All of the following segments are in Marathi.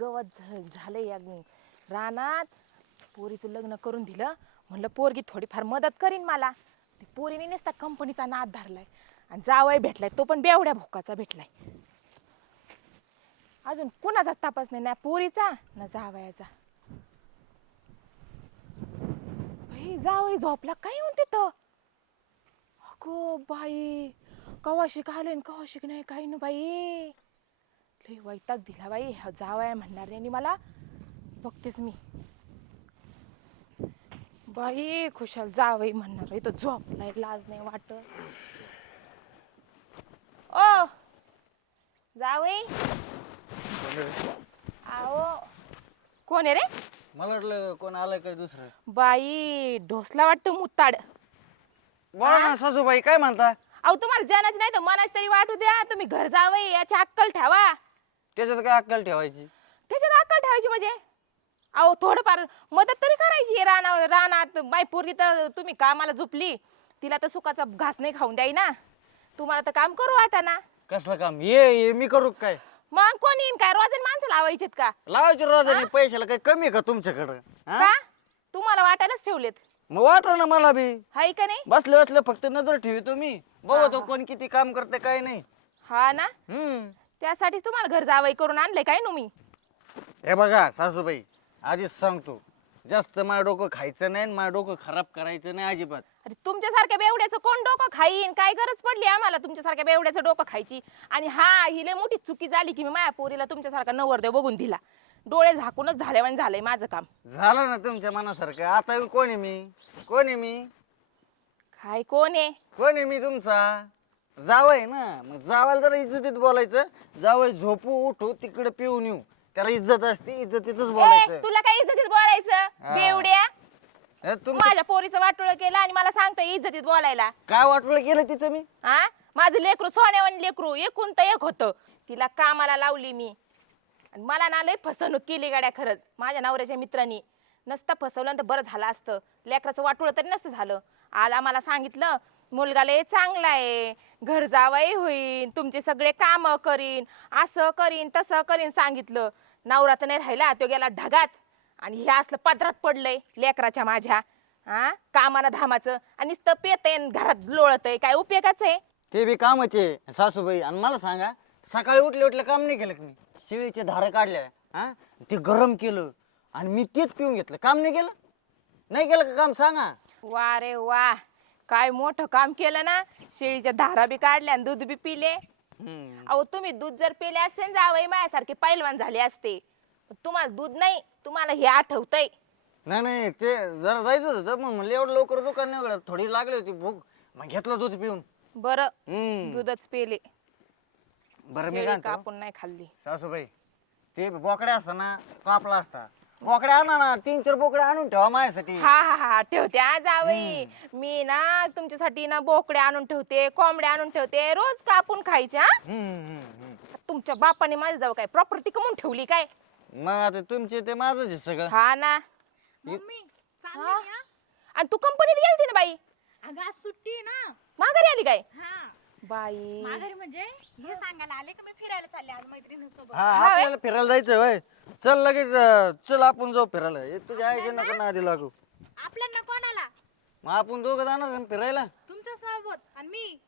गवत झ- झालंय या रानात. पोरीचं लग्न करून दिलं. म्हणलं पोरगी थोडीफार मदत करीन मला. ते पोरीने नेसता कंपनीचा नाद धरलाय. आणि जावय भेटलाय. तो पण बेवड्या भोकाचा भेटलाय. अजून कुणाचा तपास नाही? ना पोरीचा ना जावयाचा. जावई झोपला काय होऊन तिथं? अगो बाई कवा शिक कवा शिक नाही? काही ना बाई. लई वैताग दिला बाई. जावया म्हणणार यांनी मला. बघतेच मी. बाई खुशाल जावई म्हणणार इथं झोपलाय लाज नाही वाटत. ओ! जावई? आओ. कोण आहे रे? मला वाटलं कोण आलंय काय दुसरं. बाई ढोसला वाटतं मुताड. बोला ना सासूबाई काय म्हणता? अहो तुम्हाला जनाची नाही तर मनाची तरी वाटू द्या. तुम्ही घर जावई याची अक्कल ठेवा. त्याच्यात काय अक्कल ठेवायची? त्याच्यात अक्कल ठेवायची म्हणजे? अहो थोडंफार मदत तरी करायची राना रानात. बाई पोरगी तर तुम्ही कामाला झोपली. तिला तर सुखाचा घास नाही खाऊन द्याय ना तुम्हाला तर काम करू वाटा ना कसलं काम? ये ये मी करू का काय? मग कोण येईन काय? रोजन माणसं लावायचेत का? लावायची रोजाने. पैशाला काही कमी आहे का तुमच्याकडं? हा? का? तुम्हाला वाटायलाच ठेवलेत. मग वाटा ना मला बी. हाय का नाही? बसले बसले फक्त नजर ठेवतो मी बघतो कोण किती काम करते काय नाही. हा ना? हम्म. त्यासाठी तुम्हाला घर जावई करून आणलंय काय नु मी? हे बघा सासूबाई आधीच सांगतो. जास्त माझं डोकं खायचं नाही आणि माझं डोकं खराब करायचं नाही अजिबात. अरे तुमच्यासारख्या बेवड्याचं कोण डोकं खाईन? काय गरज पडली आम्हाला तुमच्यासारख्या बेवड्याचं डोकं खायची? आणि हा ही लय मोठी चुकी झाली की मी माझ्या पोरीला तुमच्यासारखा नवरदेव बघून दिला. डोळे झाकूनच झाल्यावानी झालंय माझं काम. झालं ना तुमच्या मनासारखं. आता कोण आहे मी? कोण आहे मी? काय कोण आहे? कोण आहे मी तुमचा? जावय ना. मग जावायला जरा इज्जतीत बोलायचं. जावय झोपू उठू तिकडे पिऊन येऊ. त्याला इज्जत असते इज्जतीतच ए, बोलायचं. तुला काय इज्जतीत बोलायचं. बेवड्या? हे तुम माझ्या पोरीचं वाटोळ केलं आणि मला सांगतं इज्जतीत बोलायला. काय वाटलं केलं तिचं मी? हा? माझं लेकरू सोन्यावानी लेकरू एकूण तर एक होतं. तिला कामाला लावली मी. आणि मला ना लय फसवणूक केली गाड्या खरंच माझ्या नवऱ्याच्या मित्रांनी. नसतं फसवलं तर बरं झालं असतं. लेकराचं वाटोळं तरी नसतं झालं. आला मला सांगितलं मुलगा लय चांगला आहे. घर जावई होईन तुमचे सगळे काम करीन असं करीन तसं करीन सांगितलं. नवरा तर नाही राहिला तो गेला ढगात. आणि हे असलं पदरात पडलंय लेकराच्या माझ्या. हा कामानं धामाचं. आणि नुसतं पेतय घरात लोळत आहे काय उपयोगाचं आहे? ते बी कामाचे सासूबाई. आणि मला सांगा सकाळी उठले उठले काम नाही केलं का मी? शिळीचे धारा काढल्या हा ते गरम केलं. आणि मी तेच पिऊन घेतलं. काम नाही केलं? नाही केलं का काम? सांगा. वा रे वा. काय मोठं काम केलं ना शेळीच्या धारा बी काढल्या आणि दूध बी पिले. हम्म. अहो तुम्ही दूध जर पिले असते जावई माझ्यासारखे पैलवान झाले असते. पण तुम्हाला दूध नाही तुम्हाला हे आठवतंय. नाही नाही ते जरा जायचं होतं मग म्हणलं एवढं लवकर दुकान नाही उघडत थोडी लागली होती भूक. मग घेतलं दूध पिऊन. बरं हम्म. दूधच पिले. बरं मी शेळी काय म्हणतो, कापून नाही खाल्ली. सासूबाई ते बोकड्या असता ना कापला असता. बोकड्या आणा ना तीन चार बोकड्या आणून ठेवा माझ्यासाठी. हा हा हा ठेवते हा जावई. मी ना तुमच्यासाठी ना बोकड्या आणून ठेवते कोंबड्या आणून ठेवते रोज कापून खायचे हा. हम्म, हम्म, हम्म. तुमच्या बापाने माझ्या जवळ काय प्रॉपर्टी कमवून ठेवली काय? मग आता तुमचे ते माझंच आहे सगळं. हा ना. मम्मी चालली हा? मी, हा? आणि तू कंपनीत गेलती ना बाई? अगं आज सुट्टी आहे ना. माघारी आली काय? हा. बाई. माघारी म्हणजे? हे सांगायला आले का मी फिरायला चालले आज मैत्रिणीसोबत? हा आपल्याला फिरायला जायचं होय. चल लगेच अं, चल आपण जाऊ फिरायला. हे तुझ्या आईच्या नका ना? आधी लागू. आपल्याला कोणाला? मग आपण दोघं जाणार ना फिरायला? तुमच्यासोबत. आणि मी?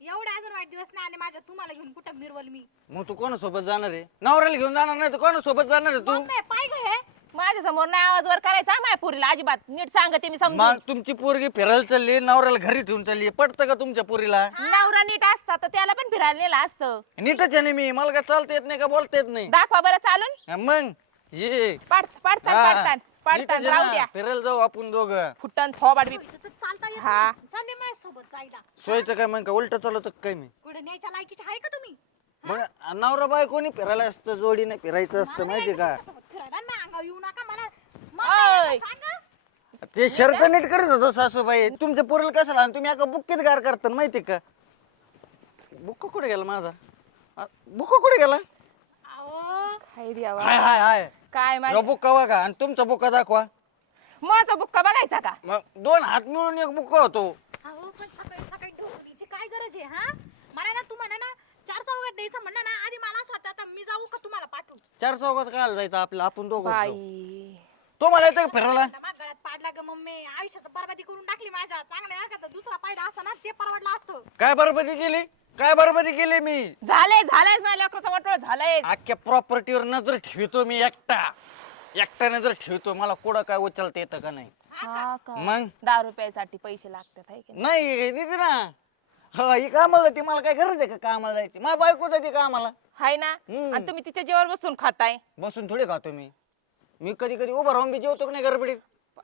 एवढे अजून वाईट दिवस नाही आले माझ्या तुम्हाला घेऊन कुठं मिरवल मी? मग तू कोणासोबत जाणार आहे? नवऱ्याला घेऊन जाणार नाही तर कोणासोबत जाणार आहे तू? मम्मी पाय गं हे. माझ्यासमोर नाही आवाज वर करायचा माझ्या पुरीला अजिबात नीट सांगते मी समजून. मग तुमची पोरगी फिरायला चालली नवऱ्याला घरी ठेवून चालली पटतं का तुमच्या पोरीला? नवरा नीट असता तर त्याला पण फिरायला नेला असतं. नीटच आहे ना मी मला काय चालता येत नाही का बोलता येत नाही? दाखवा बरं चालून. मग ये. पाड पाडतान हा, पाडतान नीटच पाडतान आहे राहू ना. द्या. फिरायला जाऊ आपण दोघं. फुटन थोबाड बी. इथं तर चालता येत हा. नाही. चालले माझ्यासोबत जायला. सोयचं काय मग का उलट चालवतं काय मी? कुठे न्यायच्या लायकीचे आहे का तुम्ही? मग नवरा बाय कोणी फिरायला असतं जोडीने फिरायचं असतं माहिती का? ते शर्त नीट करत होतो सासूबाई. तुमच्या पोरीला कसं लहान तुम्ही एका बुक्कीत गार करता माहिती का? बुक्क कुठे गेला माझा? आ, बुक्क कुठे गेला? अहो. हाय देवा. हाय हाय हाय. काय माझ्या बुक्का बघा आणि तुमचा बुक्का दाखवा. माझा बुक्का बघायचा का? मग दोन हात मिळून एक बुक्का होतो. अहो पण सकाळी सकाळी काय गरज आहे हा? मला ना तुम्हाला ना चार चौघात द्यायचं म्हणणं ना आधी मला असं वाटतं आता मी जाऊ का तुम्हाला पाठवू? चार चौकात काय जायचं आपलं? आपण दोघं जाऊ. बाई. तो मला येतं का फिरायला? माझ्या गळ्यात पाडला ग मम्मी. आयुष्याचं बरबादी करून टाकली माझ्या. चांगल्या एखादा दुसरा पायदा असा ना ते परवडला असतं. काय बरबादी केली? काय बरबादी केली मी? झालंय झालंय माझ्या लेकराचं वाटोळ झालंय अख्ख्या प्रॉपर्टीवर नजर ठेवतो मी एकटा. एकटा नजर ठेवतो. मला कुठं काय उचलता येतं का नाही? हा का? मग? दहा रुपयासाठी पैसे लागतात हाय की नाही? नाही दिदी ना. हा ही कामाला ती मला काय गरज आहे का कामाला जायची? माझ्या बायको जाते कामाला. हाय ना? हम्म. आणि तुम्ही तिच्या जेवण बसून खाताय. बसून थोडी खातो मी. मी कधी कधी उभा राहून बी जेवतो का नाही गडबडीत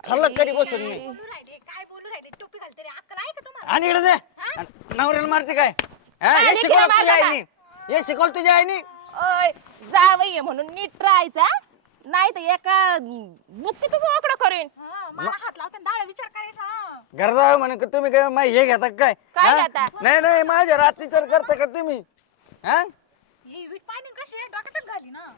खाल्लं कधी बसून मी? बोलू राहिले काय बोलू राहिले? टोपी घालते रे. अक्कल आहे का तुम्हाला? आणि इकडे दे. नवऱ्याला मारते काय? हा, लेकीला शिकवलं मारलं तुझ्या का? आईनी. हे शिकवलं तुझ्या आईनी. ओय जावई म्हणून नीट राहायचा नाही तर एका बुक्कीतच वाकडं करेन. हा, मला हात लावते डाळ हा. घर जावं म्हणे का तुम्ही काय मा- हे घेता काय? काय हा? घेता? नाही नाही माझ्या रात्रीचा करता का तुम्ही? हा? ही वीट पाणी कशी आहे? डोक्यातच घाली ना.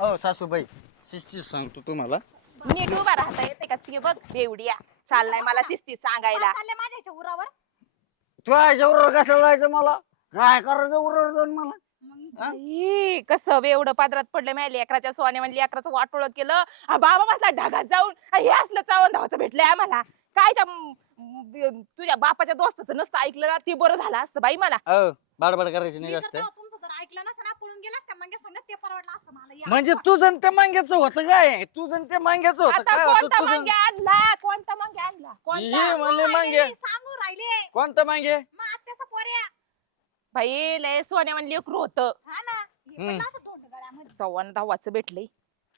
हो सासूबाई शिस्ती सांगतो तुम्हाला. नीट उभा राहता येते का? ती बघ बेवडिया चाललाय मला शिस्तीत सांगायला. काय चाललंय माझ्या ह्याच्या उरावर? तू याच्यावर कशाला जायचं मला? काय करायचं उरवर जाऊन मला? हा? ई, कसं बे एवढं पादरात पडलं माझ्या लेकराच्या सोन्या म्हणजे लेकराचं वाटोळ केलं. हा बाबा बसला ढगात जाऊन. हा हे असलं चावण धावाचं भेटलंय आम्हाला. काय त्या म, म, तुझ्या बापाच्या दोस्ताचं नसतं ऐकलं ना ते बरं झालं असतं बाई मला बाडबाड करायची मी नाही जर जास्त. तेव्हा तुमचं जर ऐकलं नसतं ना पळून गेलास का मग सांगत ते परवडलं असतं मला या. म्हणजे तुझं ते मांग्याचं होतं काय? तुझं ते मांग्याचं होतं आता काय होतं? कोणता तुझं मांगे आणला? कोणता मांगे आणला? हे कोणता म्हणले सांगू मांगे राहिले, सांगू राहिले. कोणतं मांगे मग आत्याचा पोऱ्या. बाई लय सोन्या लेकरू होतं. हा ना. हे हम्म. असं गळ्यामध्ये. चव्हाण धावाचं भेटलंय.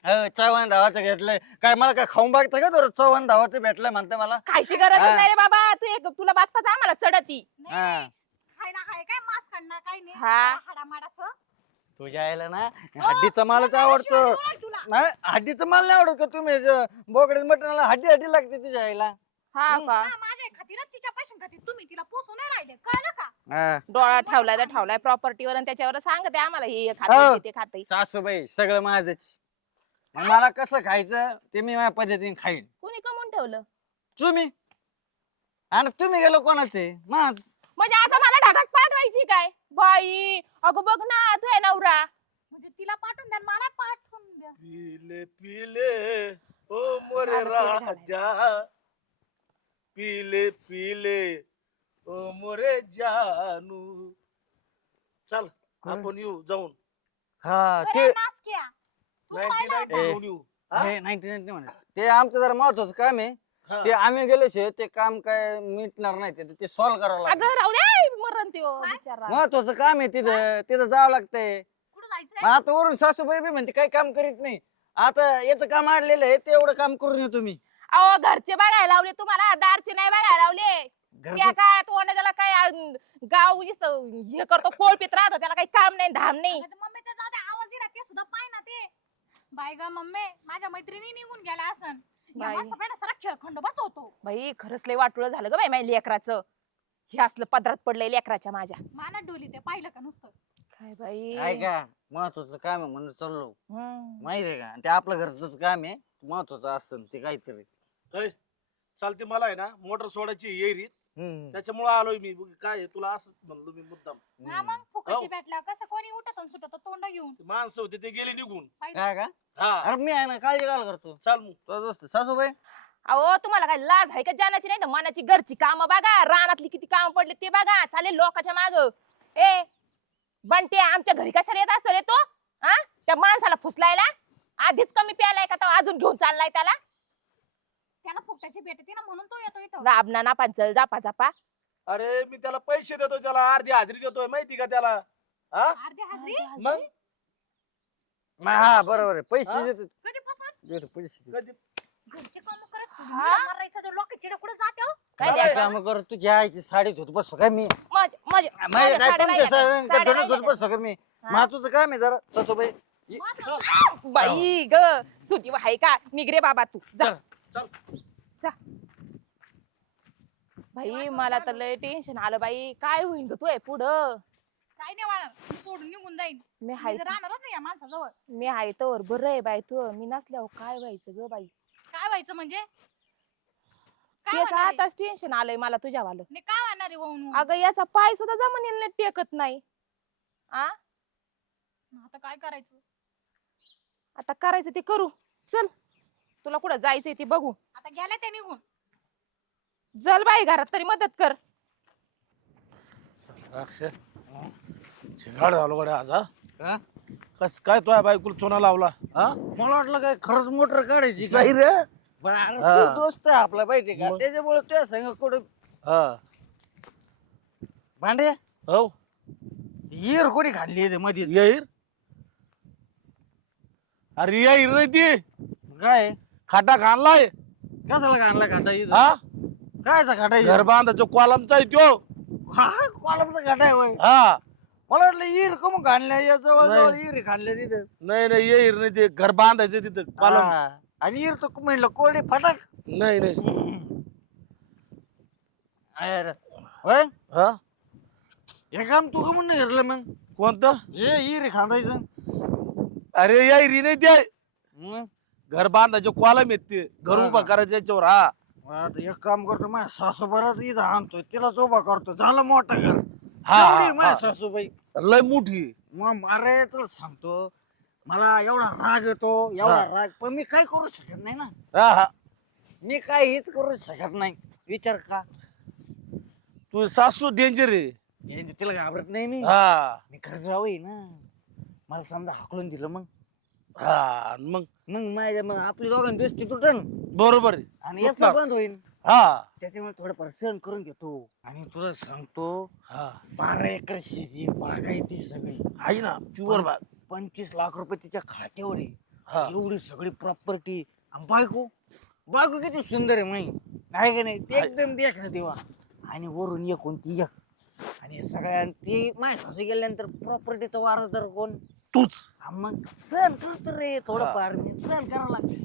चव्हाण धावाचं घेतलंय. काय मला काय खाऊन बघता का तर चव्हाण धावाचं भेटलंय म्हणते मला. खायची गरज हा. नाही रे बाबा. तू एक तुला बातच आम्हाला चढती. हा. काय मास काय नाही? हा. हाडामाडाचं? तुझ्या आईला ना हड्डीचा मालच आवडतो. नाही हड्डीचं माल नाही आवडत का तुम्ही? बोकडे मटणाला हड्डी हड्डी लागते तुझ्या आईला. हा. का माझ्या खातीरच तिच्या पैशां खातीर तुम्ही तिला पोसू नाही राहिले. कळलं का? हा. डोळा ठेवलाय तर ठेवलाय प्रॉपर्टीवर आणि त्याच्यावर सांगते आम्हाला हे हो. खाते ते खाते सासूबाई सगळं माझच. मला कसं खायचं ते मी माझ्या पद्धतीने खाईन. कोणी कमवून ठेवलं? तुम्ही. आणि तुम्ही गेलो कोणाचे? माझ. म्हणजे आता मला ढगात पाठवायची काय? बाई अगं बघ ना तू आहे नवरा. म्हणजे तिला पाठवून द्या आणि मला पाठवून द्या. पीले पीले ओ मोरे. राजा. पीले पीले ओ मोरे जानू. चल आपण येऊ जाऊन. हा ते अरे, नासक्या. तू नाईन्टी पाहिलं नाईन्टी ए. घेऊन येऊ 99 म्हणा ते आमचं जरा महत्वाचं काम आहे. ते आम्ही गेलो शे ते काम काय मिटणार नाही ते ते सॉल्व्ह करावं लागतं अगं राहू दे मरण त्यो बिचारा. महत्वाचं काम आहे तिथं तिथं जावं लागतंय. कुठं आता वरून सासूबाई बी म्हणते काही काम करीत नाही. आता याचं काम आणलेलं आहे तेवढं काम करून येतो मी. अहो घरचे बघायला लावले तुम्हाला दारचे नाही बघायला लावले. त्या घरचं काय तोंड त्याला काय अं, गाव हे करतो कोळपीत राहतो त्याला काही काम नाही धाम नाही. मम्मी ते जाऊ दे आवाज दिला ते सुद्धा पाय ना ते. बाय ग मम्मी माझ्या मैत्रिणी निघून गेल्या असन. या बाई. माणसं पहिला सरा खेळ खंडोबाच होतो बाई खरंच लय वाटुळ झालं ग बाई माझ्या लेकराचं. हे असलं पदरात पडलंय लेकराच्या माझ्या. माना डोली ते पाहिलं का नुसतं? काय बाई? ऐका महत्वाचं काम आहे म्हणून चाललो. हम्म. माहिती आहे का? आणि ते आपलं घरचंच काम आहे. महत्वाचं असतं ते काहीतरी. ऐ, चालते मला आहे ना मोटर सोडायची येरीत हम्म. त्याच्यामुळे आलोय मी. बघ, काय आहे, तुला असंच म्हणलो मी मुद्दाम. हा मग हो. भेटला कसं कोणी उठत आणि सुटत तोंड घेऊन. ते माणसं होते ते गेले निघून. पाहिलं? काय का? हा. अरे मी आहे ना काळजी घाल करतो चाल मग. दोस्त सासूबाई? अहो तुम्हाला काय लाज आहे का? जानाची नाही तर मनाची घरची कामं बघा. रानातली किती कामं पडली ते बघा. चालेल लोकांच्या माग. ए बंटे आमच्या घरी कशाला येत असतो रे तो? हा? त्या माणसाला फुसलायला? आधीच कमी प्यालाय का तो? अजून घेऊन चाललाय त्याला? त्याला फुकटाची भेटते ना म्हणून तो येतो इथं. राबना ना पंचल जापा जापा. अरे मी त्याला पैसे देतो त्याला अर्धी हाजरी देतोय माहिती का त्याला? हा? अर्धी हाजरी? मग? हा बरोबर आहे. पैसे हा? देतो कधीपासून? देतो पैसे देतो. कधी? घरचे काम करत हा? सोडून मारायचं तर लोकांच्या कुठे जाते हो? काय चालेल. द्यायचं? काम कर तुझ्या आईची साडीत होत बसो काय मी? माझ्या- माझ्या- माझ्या माझ्या काय साड्या तुमच्या राहिल्या का? साड्या- राहिल्या होत का? बसो का मी? हा? महत्वाचं काम आहे जरा सासूबाई. माझं- बाई ग सुती आहे का? निगरे बाबा तू. जा. चल. जा. बाई मला तर लय टेन्शन आलं बाई. काय होईल ग तू आहे पुढं? काय नाही वाला मी सोडून निघून जाईन. मी मी हाय जर राहणारच नाही या माणसाजवळ. मी आहे तर बरं आहे बाई तू. मी नसल्यावर काय व्हायचं ग बाई? काय व्हायचं म्हणजे? काय त्याचं होणार आहे? आताच टेन्शन आलंय मला तुझ्यावालं. नाही काय होणार आहे वाहून वाहून? अगं याचा पाय सुद्धा जमिनीला टेकत नाही. आ? आता काय करायचं? आता करायचं ते करू. चल. तुला कुठं जायचंय ते बघू. आता गेल्या ते निघून. चल बाई घरात तरी मदत कर. अक्षय झिंगाड झालो गड्या आज हा? कस काय तो बायकुल चोना लावला हा? मला वाटलं काय खरंच मोटर काढायची का? नाही रे. पण अरे हा. तू दोस्त आहे आपला माहिती का? मग. त्याच्यामुळे तुझ्या संग कुठं हा. भांडे? हो. हिर कोणी खाल्ली आहे मध्ये येईर? अरे येईर रे ती. काय? खाटा खाणलाय कसाला आणला खाटा इथं? हा? कायचा खाटा घर बांधायचं कॉलमचा आहे त्यो. कॉलमचा खाटा आहे होय. हा. मला वाटलं हिर कम खाल्ल्या या जवळ जवळ. हिर तिथं. नाही नाही येईर नाही ते घर बांधायचं तिथं कॉलम. हा. आणि हिर तर म्हणलं कोरडे फटाक. नाही नाही. अरे, होय? हा? हे काम तू कमून नाही घेतलं मग? कोणतं? हे हिर खांदायचं. अरे येईरी नाही ते मग? घर बांधायचे कॉलम आहेत ते घर हा, उभा. करायचं याच्यावर हा. आता एक काम करतो माझ्या सासूबाराच इथं आणतोय तिलाच उभा करतो झालं मोठं घर. हा, एवढी हा, माझ्या. सासूबाई. लय मोठी. मग मारे तुला सांगतो मला एवढा राग येतो एवढा हा. राग पण मी काय करू शकत नाही ना. हा हा. मी काय हेच करू शकत नाही. विचार का? तू सासू डेंजर आहे. हे तिला घाबरत नाही मी. हा. मी खर्च आहे ना. मला समजा हाकलून दिलं मग. हा आणि मग? मग माझ्या मग आपली दोघांनी दोस्ती तुटन. बरोबर आहे. आणि याचं तुटणार. बंद होईल हा. त्याच्यामुळे थोडंफार सहन करून घेतो. आणि तुला सांगतो हा. बारा एकर शेती बाग आहे ती सगळी. आहे ना प्युअर बाग. पंचवीस लाख रुपये तिच्या खात्यावर आहे. हा. एवढी सगळी प्रॉपर्टी बायको? बायको किती सुंदर आहे माही आहे का नाही? ते आहे. एकदम देख ना तेव्हा आणि वरून एक कोणती एक. आणि सगळ्या ती माझ्या सासू गेल्यानंतर प्रॉपर्टीचं वारसदार कोण? तूच. हा मग सहन करतो रे थोडंफार. मी सहन करावं लागते.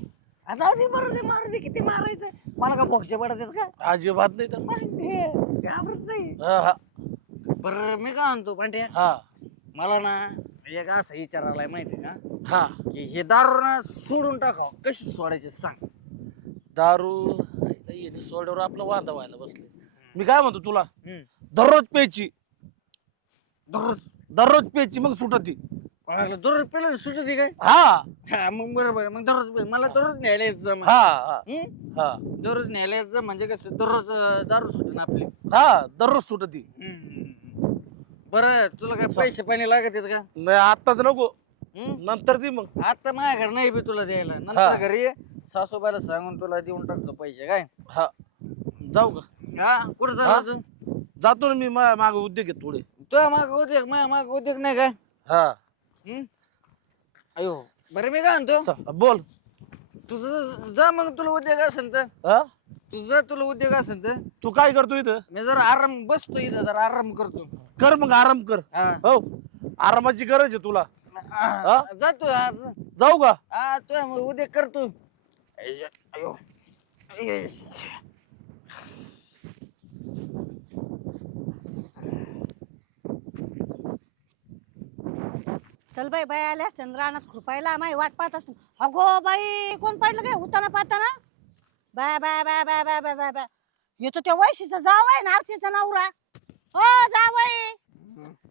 आता ते मारू दे मारू दे किती मारायचं? मला का बोक्ष पडत का? अजिबात नाही तर. मग हे, घाबरत नाही. हा हा. बरं मी काय म्हणतो पांट्या हा. मला ना एक असा विचार आलाय माहिती का? हा. की हे दारू ना सोडून टाकावं. कशी सोडायचे सांग. दारू येणे सोड्यावर आपलं वांदा व्हायला बसले. मी काय म्हणतो तुला. दररोज प्यायची. दररोज. दररोज प्यायची मग सुटती. कोणाला दररोज पेलं सुटत आहे काय? हा. हा मग बरोबर आहे. मग दररोज मला दररोज न्यायला येत जा मग. हा हा? हम्म? हा दररोज न्यायला येत जा म्हणजे कसं दररोज अं, दारू सुटन आपली. हा दररोज सुटती बरं तुला काय पैसे पाणी लागत आहेत का? नाही आताच नको. हम्म? नंतर दी मग. आता माझ्याकडे नाही बी तुला द्यायला. हा. नंतर घरी ये, सासूबाईला सांगून तुला देऊन टाकतो पैसे काय? हा. जाऊ का? हा कुठं हा? चालला तू? जातो ना मी माझ्या मागे उद्योग आहेत थोडे. तुझ्या माग उद्योग माझ्या माग उद्योग नाही काय हा. हम्म? अयो बरं मी काय म्हणतो? बोल. तुझं जा मग तुला उद्योग असेल तर. हा तुझं तुला उद्योग असेल तर. तू काय करतो इथं? मी जरा आराम बसतो इथं जरा आराम करतो. कर मग आराम कर. हा. हो. आरामाची गरज आहे तुला. आ, जातो आज. जाऊ का? हा तू मग उद्या करतो अयो येस. चल बाई बाई आले असते ना रानात खुरपायला माही वाट पाहत असतो. अगो बाई कोण पडलं काय उताना पाहताना bye bye bye bye bye bye bye bye. येतो त्या वैशीचा जाव आहे नारचीचा नवरा. हो जावय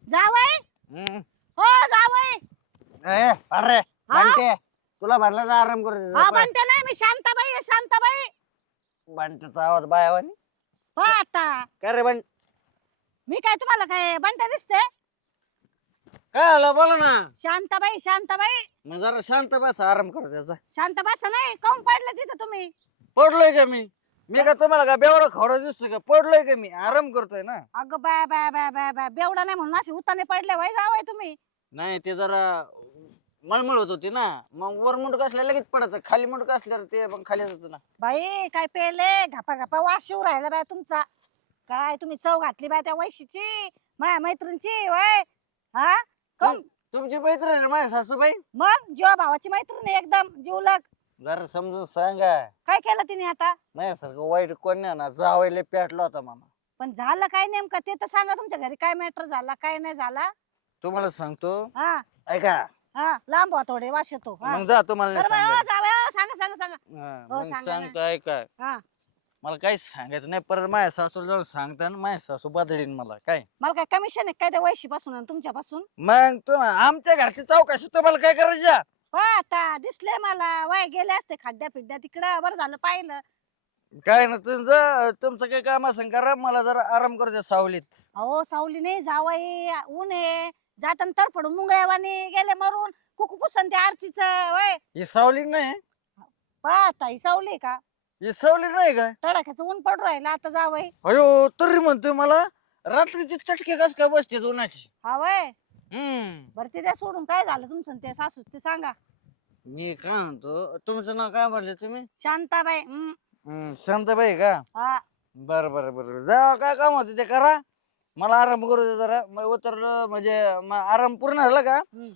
जावय हम्म. हो जावय ए, अरे हा? बंटे. तुला ना आराम करतो हा म्हणते नाही मी शांताबाई आहे शांताबाई. बंटेचा आवाज बायावानी हो आता. काय रे बंट? मी काय तुम्हाला काय बंट्या दिसते? काय आलं बोला ना. शांताबाई शांताबाई. मग जरा शांत बस आराम करू त्याचा. शांत बसा नाही काऊन पडलं तिथं तुम्ही? पडलोय का मी? मी का तुम्हाला का बेवडा खवडा दिसतोय का? पडलोय का मी? आराम करतोय ना. अगं bye bye bye bye bye बेवडा नाही म्हणून असे उताने पडले वय जावय तुम्ही. नाही ते जरा मळमळ होत होती ना. मग वर मुंडक असल्या लगेच पडत खाली मुंडक असल्यावर ते मग खाली होत ना. बाई काय पेले? घापा घापा वास येऊ राहिला बाय तुमचा. काय तुम्ही चव घातली बाय त्या वैशीची माझ्या मैत्रिणीची वय? हा? तुमची मैत्रीण आहे ना माझ्या सासूबाई? मग? जीवा भावाची मैत्रीण आहे एकदम जीवलग जरा समजून सांगा. काय केलं तिने आता? माझ्यासारखं वाईट कोण नाही ना जावायला पेटला होता मामा. पण झालं काय नेमकं? ते तर सांगा तुमच्या घरी काय मॅटर झाला काय नाही झाला? तुम्हाला सांगतो. हा. ऐका. हा लांब व्हा थोडे वास येतो. हा. मग जा तुम्हाला नाही बरोबर हो, सांगायचं. हो, सांगा सांगा सांगा. हा, हो, मग सांगा ना. सांगतो ऐका. हा. मला काहीच सांगायचं नाही. परत माझ्या सासूला जाऊन सांगता ना माझ्या सासू बदलीन मला. काय? मला काय कमिशन आहे? काय त्या वैशीपासून आणि तुमच्यापासून? मग तू आमच्या घरची चौकशी तुम्हाला काय करायच्या हो आता दिसले मला. वय गेले असते खड्ड्या फिड्ड्या तिकडं. बरं झालं पाहिलं. काय ना तुमचं तुमचं काय काम असं करा. मला जरा आराम करू द्या सावलीत. अहो सावली नाही जावई ऊन आहे. जाताना तरफडून मुंगळ्यावानी गेले मरून. कुकू पुसन त्या आरचीच वय. ही सावली नाही. पाहता ही सावली आहे का? ही सावली नाही काय? तडाख्याचं ऊन पडू राहिलं आता जावई अयो तरी म्हणतोय मला रात्रीची चटके कस काय बसते दोनाची? हा वय हम्म. बरं ते द्या सोडून काय झालं तुमचं आणि ते सासू ते सांगा. मी काय म्हणतो तुमचं नाव काय म्हणले तुम्ही? शांताबाई हम्म, हम्म, शांताबाई का? हा. बर बर बर जा काय काम होतं ते करा. मला आराम करू दे जरा. मग उतरलं म्हणजे मग आराम पूर्ण झाला का? हम्म.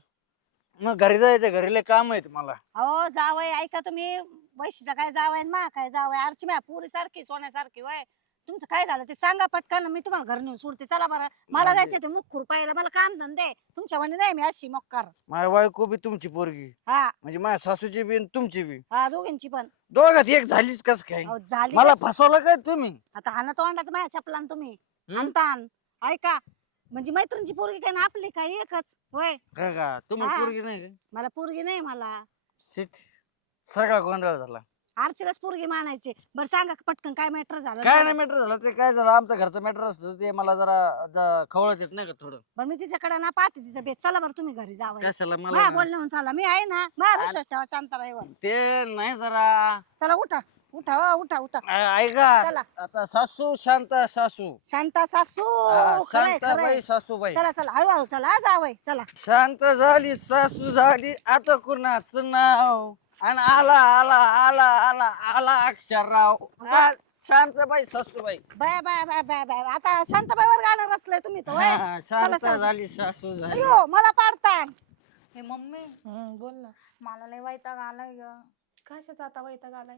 मग घरी जायचं घरी लय काम आहेत मला. अहो जावई ऐका तुम्ही वैशीचा काय जावय मा काय जावय आरची म्या पुरी सारखी सोन्यासारखी वय. तुमचं काय झालं? ते सांगा पटकन. मी तुम्हाला घर नेऊन सोडते. चला बरं. मला म्हणजे- जायचं ते मुख खुरपायला मला काम धंदे तुमच्या म्हणे नाही मी अशी मोक्कार. माझ्या बायको बी तुमची पोरगी. हा. म्हणजे माझ्या सासूची बी आणि तुमची बी. हा दोघींची पण. दोघात एक झालीच कस काय? अहो, झाली मला फसवलं काय तुम्ही? आता हाना तोंडात माझ्या चपलान तुम्ही? आणतान ऐका. म्हणजे मैत्रिणीची पोरगी काय ना आपली काय एकच होय का का? तुम्ही हा. पोरगी नाही का? मला पोरगी नाही मला. शिट सगळा गोंधळ झाला. आरचीलाच पोरगी मानायची. बरं सांगा पटकन काय मॅटर झालं काय. नाही मॅटर झालं ते काय झालं आमचं घरचं मॅटर असतं ते मला जरा ज- खवळत येत नाही का थोडं. बरं मी तिच्याकडे ना पाहते तिचं बेत चला बरं तुम्ही घरी जावं. कशाला? मला बोलण्याहून चला मी आहे ना विश्वास ठेवा शांताबाईवर. ते नाही जरा. चला उठा. उठा हो, उठा उठा. आ- ऐका चला. आता सासू शांत सासू. शांता सासू. हा, खरंय खरंय. शांताबाई सासूबाई. चला चला. हळूहळू चला. जावई चला. शांत झाली सासू झाली. आता कुणाचं नाव? आणि आला आला आला आला आला अक्षरराव. आ, शांताबाई सासूबाई. Bye bye bye bye bye. आता शांताबाईवर गाणं रचलंय तुम्ही तर होय? हा, शांत चला. झाली सासू झाली. अयो मला पाडता हे मम्मी बोल ना. मला लय वैताग आलाय ग. कशाचा आता वैताग आलाय?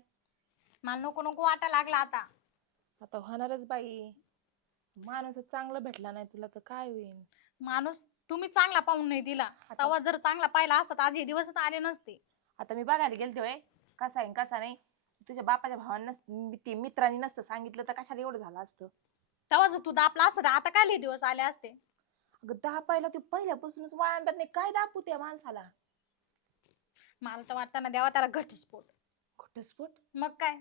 मला नको नको वाटायला लागला आता. आता होणारच बाई. माणूस चांगला भेटला नाही तुला तर काय होईल माणूस तुम्ही चांगला पाहून नाही दिला. तेव्हा जर चांगला पाहिला असता आज हे दिवसच आले नसते. आता मी बघायला गेलते होय कसा आहे न कसा नाही. तुझ्या बापाच्या भावांना ते मित्रांनी नसतं सांगितलं तर कशाला एवढं झालं असतं? तेव्हा जर तू दापला असता तर आता काय लय दिवस आले असते? अगं दहा पहिला ते पहिल्यापासूनच वाळंब्यात नाही काय दाखवू त्या माणसाला? मला तर वाटतं ना देवा त्याला घटस्फोट. घटस्फोट? मग काय?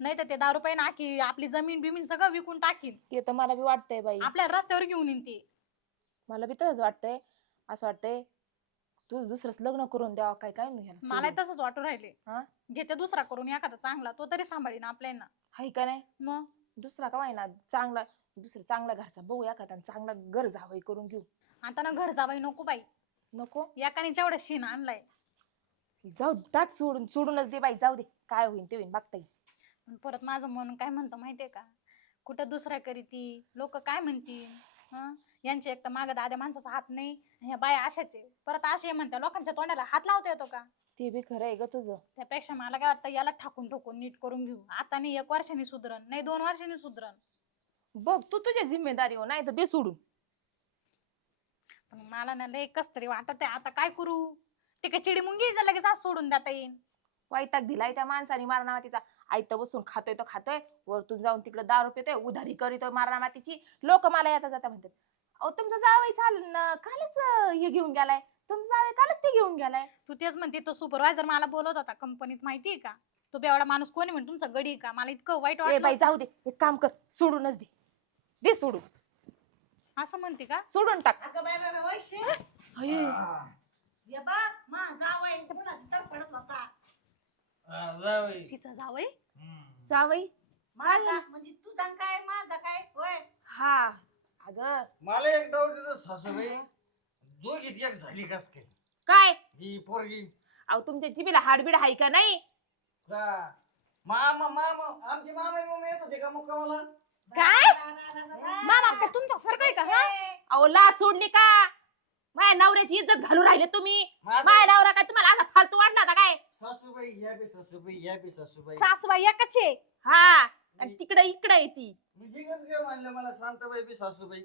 नाही तर ते दारू रुपये नाकी आपली जमीन बिमीन सगळं विकून टाकीन. ते तर मला बी वाटतंय बाई. आपल्या रस्त्यावर घेऊन येईन ते. मला बी तसंच वाटतंय. असं वाटतंय तू दुसरंच लग्न करून द्यावं काय काय नाही ह्याला मला सोडून. तसंच वाटू राहिले हा? घेते दुसरा करून एखादा चांगला तो तरी सांभाळीन आपल्याला. हाय का नाही? मग? दुसरा का ना चांगला दुसरा चांगला घरचा बघू एखादा आणि चांगला घर जावई करून घेऊ. आता ना घर जावाई नको बाई. नको? एकाने जेवढा शीन आणलाय. जाऊ दे, टाक सोडून सोडूनच दे बाई जाऊ दे. काय होईल ते होईल बघता येईल. पण परत माझं मन काय म्हणतं माहितीये का? कुठं दुसऱ्या करीती लोक काय म्हणतील? हं? यांचे एक तर मागं दाद्या माणसाचा हात नाही ह्या बाया अशाचे. परत असे म्हणतात लोकांच्या तोंडाला हात लावता येतो का? ते बी खरं आहे ग तुझं. त्यापेक्षा मला काय वाटतं याला ठाकून ठोकून नीट करून घेऊ. आता नाही एक वर्षांनी सुधरण नाही दोन वर्षांनी सुधरण बघ तू तुझ्या जिम्मेदारी हो नाही तर दे सोडून. पण मला ना लय कस तरी वाटत आहे आता काय करू? ते काय चिडी मुंगी लगेच आज सोडून देता येईल वैताग दिलाय त्या माणसाने मारणा मातीचा आयत बसून खातोय तो खातोय वरतून जाऊन तिकडे दारू पितोय उधारी करीतोय मारणा मातीची लोक मला येता जाता म्हणतात अहो तुमचा जावई चाल न कालच अं, हे घेऊन गेलाय. तुमचा जावई कालच ते घेऊन गेलाय. तू तेच म्हणते तो सुपरवायझर मला बोलत होता कंपनीत माहितीये का? तो बेवडा माणूस कोणी म्हण तुमचा गडी का? मला इतकं वाईट ए बाई वाटलं जाऊ दे एक काम कर सोडूनच दे. दे सोडून. असं म्हणते का? सोडून टाक. अगं बाय बाय बाय, वैशे. अये, हे. बघ, मा जावई कुणाची तडफडत होता. तिचा जावई? जावई? माझा म्हणजे तुझा काय माझा काय? होय. हा. अगं. मला एक डाऊट येतो सासूबाई. दोघीत एक झाली कस काय? काय? ही पोरगी. अहो तुमच्या जिबीला हाडबीड आहे का नाही? का मामा मामा आमची मामा मम्मी येत होते का मुक्कामाला काय? मा बाप काय तुमच्या सारखं आहे का हा? अहो ला सोडली का? माझ्या नवऱ्याची इज्जत घालू राहिले तुम्ही. माझं- माझ्या नवरा काय तुम्हाला असा फालतू वाटला होता काय? सासूबाई या बी सासूबाई या बी सासूबाई. सासूबाई एकच आहे. हा आणि तिकडे इकडे आहे ती. कसं काय म्हणलं मला शांताबाई बी सासूबाई.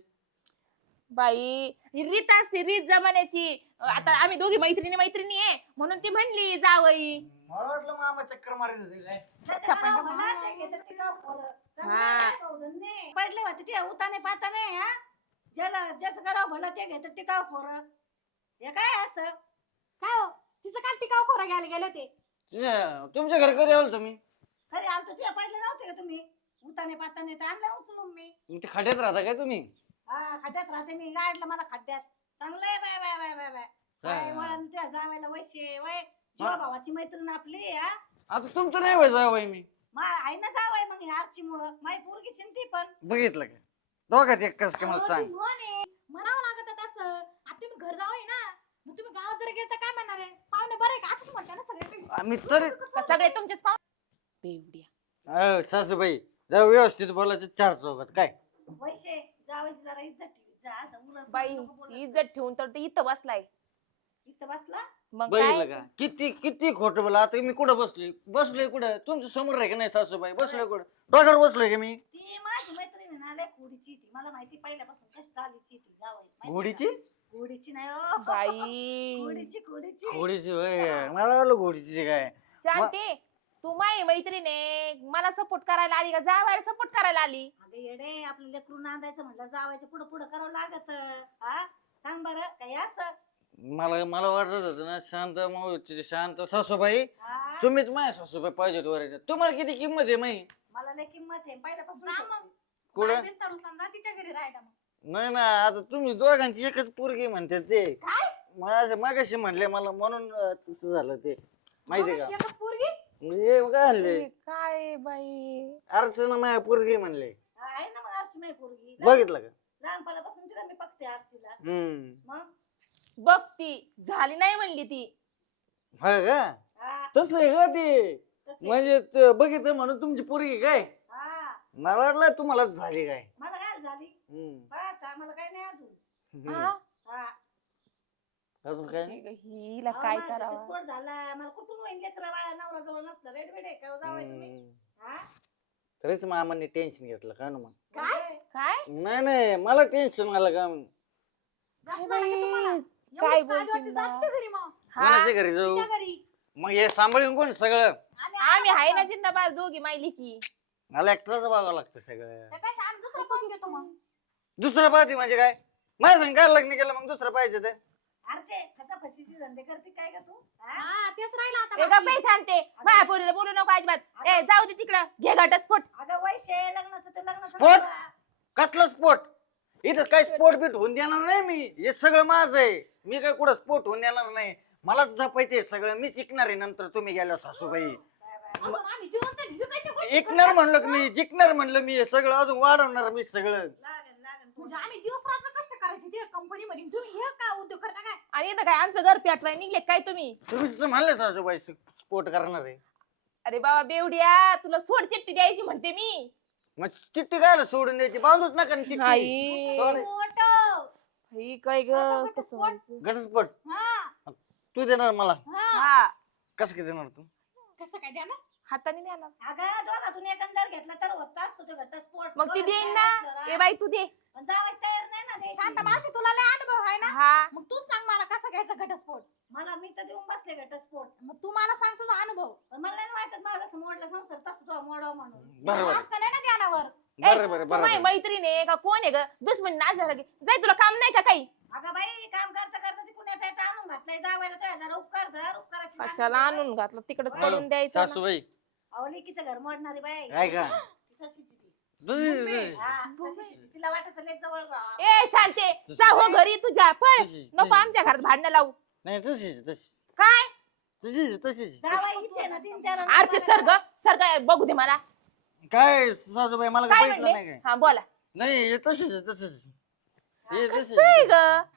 बाई ही रीत असते रीत जमान्याची. आता आम्ही दोघी मैत्रिणी मैत्रिणी आहे म्हणून ती म्हणली जावई. मला वाटलं मामा चक्कर मारित होते काय. म्हणा, हा. पडले होते ते उताने पाताने हा? ज्याला ज्याचं घरावर भलं ते घेतात टिकाव पोरं? हे काय असं? काय हो? तिचं काय टिकाव खोरा घ्यायला गेले होते. तुझ्या- तुमच्या घरी कधी आलो तुम्ही? खरे आलतो तुला पडले नव्हते का तुम्ही? उताने पाताने तर आणलं उचलून मी. मग ते खड्यात राहता काय तुम्ही? हा खड्ड्यात राहते मी. गाडलं मला खड्ड्यात. चांगलं आहे bye bye bye bye bye. काय? वळण तुझ्या जावायला वैशे वय. जीवा भावाची मैत्रीण आपली हा. आता तुमचं नाही व्हायचं वय मी. मा आई ना जावाय मग आरची मुळे माई पोरगी चिंती पण. बघितलं का? दोघात एक कस काय मला सांग. आहे. म्हणावं लागत आहे तसं. आता तुम्ही घर जावं आहे ना मग तुम्ही गावात जर गेलं तर काय म्हणणार आहे पाहुणे बरं आहे का? असंच म्हणता ना सगळे. आम्ही तरी सगळे तुमचेच पाहू बेवड्या. अहो, सासूबाई जरा व्यवस्थित बोलायचं चार चौकात काय? वैशे जावायची जरा इज्जत ठेवी जा असं उलट बाई इज्जत ठेवून तर ते इथं बसलाय. जा. इथं बसला? मग बघितलं काय? का? किती किती खोटं बोला आता मी कुठं बसलोय? बसलोय कुठं? तुमच्यासमोर आहे का नाही सासूबाई? बसलोय कुठं? डोक्यावर बसलोय का मी? ती माझी मैत्रीण आहे ना लय खोडीची ती. मला माहिती पहिल्यापासून कशी चालीची ती जावई. माहिती घोडीची? घोडीची नाही हो. बाई. घोडीची घोडीची. घोडीची होय. मला वाटलं घोडीची काय. शांती. तू माई मैत्रीने मला सपोर्ट करायला आली का? जावायला सपोर्ट करायला आली. अगं येडे आपलं लेकरू नांदायचं म्हणलं जावायचं. पुढं पुढं करावं लागत. हा? सांग बरं काय असं? मला मला वाटत होतं ना शांत मावळची शांत सासूबाई. हा? तुम्हीच माझ्या सासूबाई पाहिजे वर तुम्हाला किती किंमत आहे माही मला लय किंमत आहे. पहिल्यापासून जा. मग. कुठं? तिच्या घरी राहायला मग. नाही ना आता तुम्ही दोघांची एकच पोरगी म्हणते ते. काय? माझ्या मागाशी म्हणले मला म्हणून अं, तसं झालं ते. माहितीये दोघांची का? एकच पोरगी? हे काय म्हणले काय बाई? अर्चना माझ्या पोरगी म्हणले. हा, आहे ना मग आरची पोरगी. बघितलं का? लहानपणापासून तिला मी बघते आरचीला हम्म. मग? बघ ती झाली नाही म्हणली ती. हा का? हा. तसं आहे का ते? तसे. म्हणजे ते बघितलं म्हणून तुमची पोरगी काय? हा. मला वाटलं तुम्हालाच झाली काय? मला काय झाली? हम्म. मला काय नाही अजून. हा? हा. अजून काय? हिला अहो, काय करावं? झाला. मला कुठून होईल लेकरा? बाळा नवरा जवळ नसलं. रेड बेड आहे का जावाय तुम्ही. हम्म. हा? तरीच मामाने टेन्शन घेतलं का ना मग? काय? काय? नाही नाही मला टेन्शन आलं का? जास्त झालं का तुम्हाला? बाई, एवढीच काय वाटते, बोलतील घरी मग. हा? कोणाच्या घरी जाऊ? तिच्या घरी. मग हे सांभाळून कोण सगळं? आम्ही आहे ना जिंदाबाद दोघी मायली की. मला एकटाच बघावं लागतं सगळं. दुसरं घेतो मग. दुसरं पाहते म्हणजे काय? माझ्या संग काय लग्न केलं मग दुसरं पाहिजे ते. आरचे कसा फशीची धंदे करते काय का तू? हा? हा तेच राहिलं आता एका बाकी. पैसे आणते. माझ्या पोरीला बोलू नको अजिबात. ए जाऊ दे तिकडं. घे घटस्फोट. अगं वैशे लग्नाचं ते लग्नाचं स्फोट? करा. कसलं स्पोर्ट इथं काय स्पोर्ट बीट होऊन देणार नाही मी. हे सगळं माझं आहे. मी काय कुठं स्पोर्ट होऊन देणार नाही. मलाच जपायचे सगळं. मी जिंकणार आहे नंतर तुम्ही गेल्या सासूबाई. Bye bye. अजून आम्ही जिवंत आहे, विकायच्या गोष्टी ऐकणार करतो. म्हणलं की? मी जिंकणार म्हणलं मी. हे सगळं अजून वाढवणार मी सगळं. म्हणजे आम्ही दिवस रात्र कष्ट करायचे ते कंपनी मध्ये. तुम्ही हे काय उद्योग करता काय? आणि इथं काय आमचं घर पेटवाय निघले काय तुम्ही? तुम्ही तर म्हणले सासूबाई स्पोर्ट करणार आहे. अरे बाबा बेवड्या तुला सोड चिठ्ठी द्यायची म्हणते मी. मग चिठ्ठी काय सोडून द्यायची? बांधूच नका ना चिठ्ठी. आई. मोठं. ही काय ग? आता कसं घटस्फोट? व्हायचं? घटस्फोट. हा. तू देणार मला? हा. हा. कसं काय देणार तू? कसं काय द्या ना हाताने द्या ना अगं दोघातून एक जर घेतला तर होत असतो तो घटस्फोट. मग ती देईन ना. असलं ए ना. बाई तू दे. पण जावंच तयार नाही ना द्यायची. शांत मावशी तुला लय अनुभव आहे ना? हा. मग तूच सांग मला कसा घ्यायचा घटस्फोट. मला मी तर देऊन बसले घटस्फोट. मग तू मला सांग तुझा अनुभव. पण मला नाही वाटत माझा जसं मोडला संसार तसं तो मोडाव म्हणून. बरोबर का नाही ना ध्यानावर? तू माझी मैत्रीण आहे का? कोण आहे ग? दुश्मन नाच झाला की. जाय तुला काम नाही का काही? अगं बाई काम करता करता ती पुण्यात येतं आणून घातलंय जावायला तो जरा उपकार धर उपकाराची जाणीव कशाला. आणून घातलं? तिकडच पडून द्यायचं ना. सासूबाई. अहो लेकीचं घर मोडणारी बाई काय का? ती तशीच आहे ती. तिला वाटत जवळ. ए शांते जा हो घरी तुझ्या तशीच- नको. आमच्या घरात भांडणं लावू. नाही तशीच तशीच काय? तशीच तशीच जावाई इच्छे ना तीन त्याला आरचे सर्ग सर्ग बघू दे मला. काय सासूबाई मला काय काय बघितलं नाही म्हणले काय? हा बोला. नाही हे तशीच आहे, तशीच हे तशीच कसं आहे ग?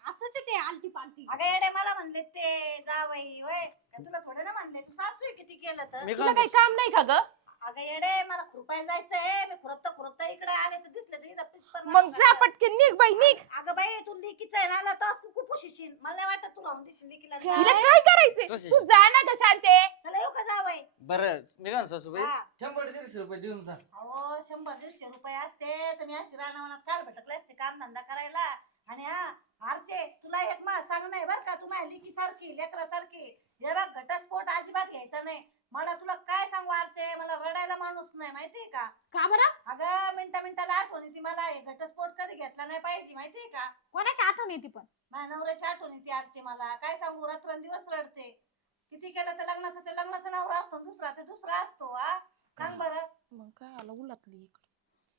असंच आहे ते आलती पालती अगं येडे मला म्हणले ते जावई होय. का तुला थोडं ना म्हणले? तू सासू आहे किती केलं तर? मी तुला काय काम नाही का ग? अगं येडे मला खुरपायला जायचंय. मी खुरपता खुरपता. इकडे आले तर दिसले तर इथं मग जा पटकन निघ बाई निघ. अगं बाई तू लेकीचं आहे ना तर कुकू पुशीशील मला नाही वाटत तू राहून दिशील लेकीला. हिला काय करायचंय? तशी. तू जा ना ग शांते. चला येऊ का जावई बरं मी काय सासूबाई. हा. शंभर दीडशे रुपये देऊन जा. अहो शंभर दीडशे रुपये असते. तर मी अशी रानावनात काल भटकले असते काम धंदा करायला. आणि हा आरचे तुला एक मा सांगणं आहे बरं का तू माझ्या लिकी सारखी लेकरा सारखी हे बघ घटस्फोट अजिबात घ्यायचा नाही. मला तुला काय सांगू आरचे मला रडायला माणूस नाही माहितीये का? का बरं? अगं मिनटा मिनिटाला आठवण येते मला हे घटस्फोट कधी घेतला नाही पाहिजे माहितीये का? कोणाची आठवण येते पण? माझ्या नवऱ्याची आठवण येते आरचे मला. काय सांगू रात्रंदिवस रडते. किती केलं तर लग्नाचं ते लग्नाचा नवरा असतो दुसरा ते दुसरा असतो हा? सांग बरं. मग काय आलं उलटली इकडं.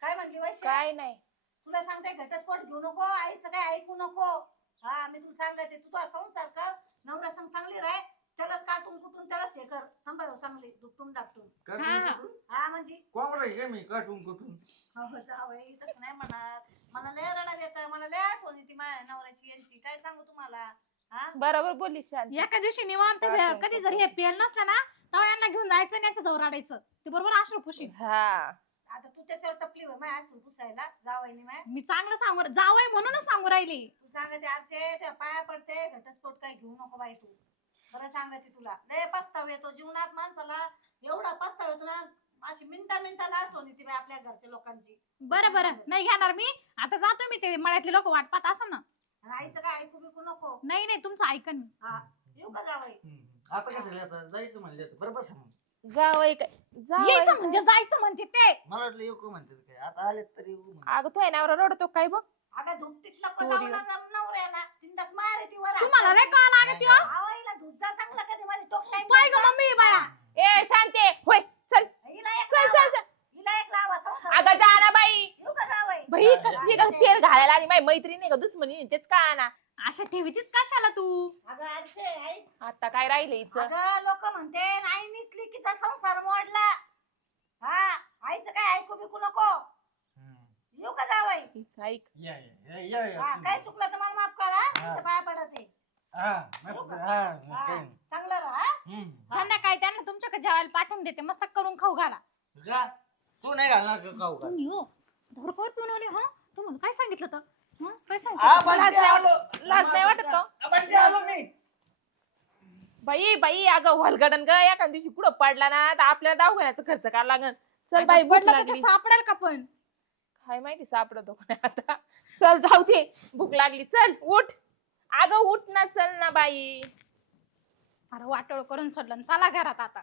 काय म्हणली वैश्य? काय नाही. तुला सांगते घटस्फोट घेऊ नको आईचं काय ऐकू नको. हा मी तुला सांगते तू तुझा संसार कर नवरा संग चांगली राह त्यालाच काटून कुटून त्यालाच हे कर सांभाळ चांगली दुपटून दापटून. हा, हा. हा म्हणजे? कोंबडा का मी काटून कुठून हो जावई तसं नाही म्हणत. मला लय रडायला येतं मला लय आठवण येते माझ्या नवऱ्याची यांची. काय सांगू तुम्हाला? हा? बरोबर बोलली शांत. एका दिवशी निवांत कधी जर हे पेल नसलं ना तेव्हा यांना घेऊन जायचं आणि यांच्या जवळ रडायचं. ते बरोबर आश्रू पुशी हा. आता तू त्याच्यावर टपली होय माझ्या असू पुसायला जावायनी माय. मी चांगलं सांगू जावय म्हणूनच सांगू राहिली. तू सांगते त्या पाया पडते घटस्फोट काय घेऊ नको बाई तू. बरं सांगते तुला. लय पस्ताव येतो जीवनात माणसाला. एवढा पस्ताव येतो ना अशी मिनटा मिनिटाला आठवण येते बाई आपल्या घरच्या लोकांची. बरं बरं. नाही घेणार मी. आता जातो मी ते मळ्यातले लोक वाट पाहत असं ना. आणि आईचं काय ऐकू बिकू नको. नाही नाही तुमचं ऐकन. मी. हा येऊ का जावाई? आता कसं आता जायचं म्हणले आता बरं बस मग. जावई काय जावई यायचं? म्हणजे जायचं म्हणते ते. मला वाटलं येऊ का म्हणते काय आता आले तरी येऊ म्हणते. अगं तो आहे नवरा रडतो काय बघ? अगं धुपटीत नको जाऊ. ना जाऊ नवऱ्याला. तिंदाच मार येते वर तुम्हाला नाही कळलं लागत त्यो? आवाईला धूप जा चांगला कधी माझी टोक टाईम पाय ग मम्मी बाया. ए शांते होय चल. हिला एक चल लावा. चल चल. हिला एक लावा संसार अगं जा ना बाई. येऊ का जावाई? बाई कसली का तेल घालायला आली माझी मैत्रिणी का दुश्मनी तेच का ना अशा ठेवीतीस कशाला तू? अगं आई. आता काय राहिलं हिचं? अगं लोक म्हणते आई निसली किचा संसार मोडला. हा आईचं काय ऐकू बिकू नको. येऊ का जावाई हिचं ऐक. या या या या या हा तुम्ही. काय चुकलं तर मला माफ करा. तुमच्या पाया पडत हा हा हा. चांगलं राहा. संध्याकाळी त्यांना तुमच्याकडे जेवायला पाठवून देते. मस्त करून खाऊ घाला? तू नाही घालणार का खाऊ का तुम्ही हो धोरकोर पिऊन आले हा? तुम्हाला काय सांगितलं तर हं? काय आ, सांगितलं बंटी लाज नाही आलो. लाज नाही वाटत का? आ, बंटी आलो मी. बाई बाई अगं हलगडन ग. एका दिवशी कुठं पडला ना तर आपल्याला दवाखान्याचा खर्च करावा लागल चल बाई भूक पडलं तर लागली. सापडेल का पण? काय माहिती सापडतो कोणी आता. चल जाऊ दे. भूक लागली. चल उठ. अगं उठ ना चल ना बाई. अरे वाटोळ करून सोडलं चला घरात आता.